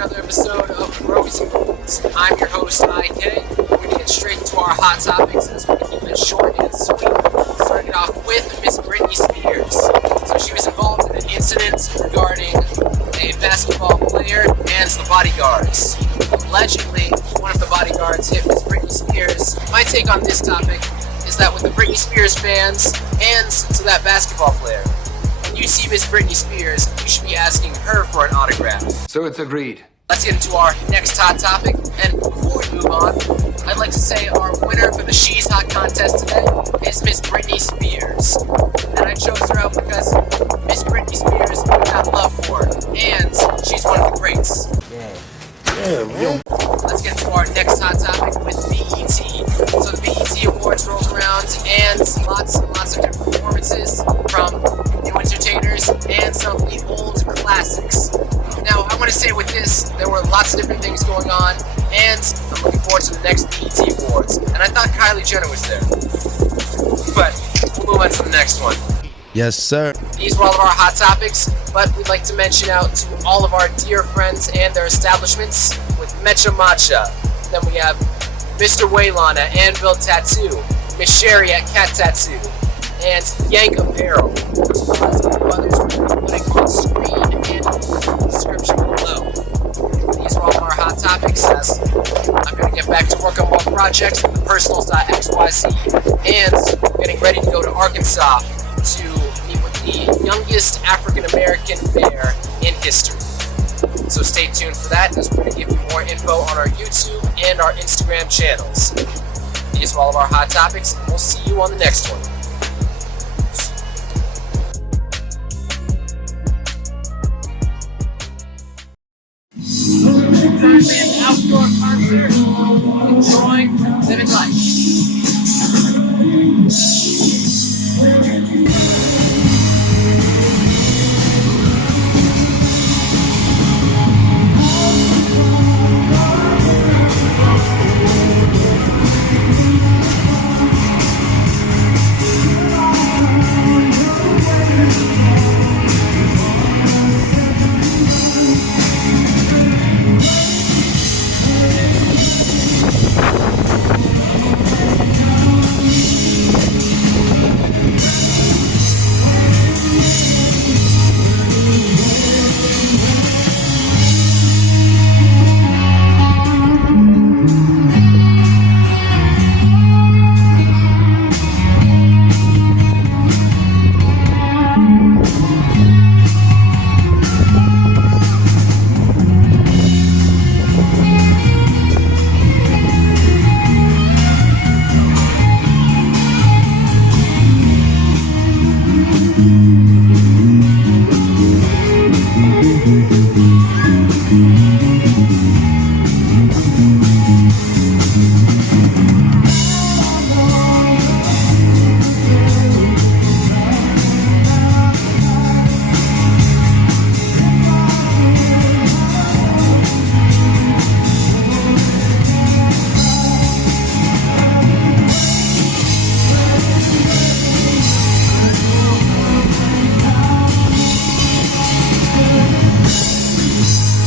another episode of Rosy Foods. I'm your host, IK. We're going to get straight into our hot topics, and we're going to keep it short and sweet. Starting it off with Miss Britney Spears. So she was involved in an incident regarding a basketball player and the bodyguards. Allegedly, one of the bodyguards hit Miss Britney Spears. My take on this topic is that with the Britney Spears fans and to that basketball player, when you see Miss Britney Spears, you should be asking her for an autograph. So it's agreed. Let's get into our next hot topic, and before we move on, I'd like to say our winner for the She's Hot contest today is Miss Britney Spears. And I chose her out because Miss Britney Spears got love for her, and she's one of the greats. Let's get into our next hot topic with BET. So the BET Awards rolled around, and lots of different performances from new entertainers and some of the old classics. Now, I want to say with this, there were lots of different things going on, and I'm looking forward to the next BET Awards. And I thought Kylie Jenner was there. But we'll move on to the next one. Yes, sir. These were all of our hot topics, but we'd like to mention out to all of our dear friends and their establishments with Mecha Matcha. Then we have Mr. Waylon at Anvil Tattoo, Miss Sherry at Cat Tattoo, and Yank Apparel. Lots of others we're putting on screen and in the description below. These are all of our hot topics, as I'm going to get back to work on more projects with the personals.xyz, and getting ready to go to Arkansas to meet with the youngest African-American mayor in history. So stay tuned for that, as we're going to give you more info on our YouTube and our Instagram channels. These are all of our hot topics, and we'll see you on the next one. Currently an outdoor concert, enjoying living life.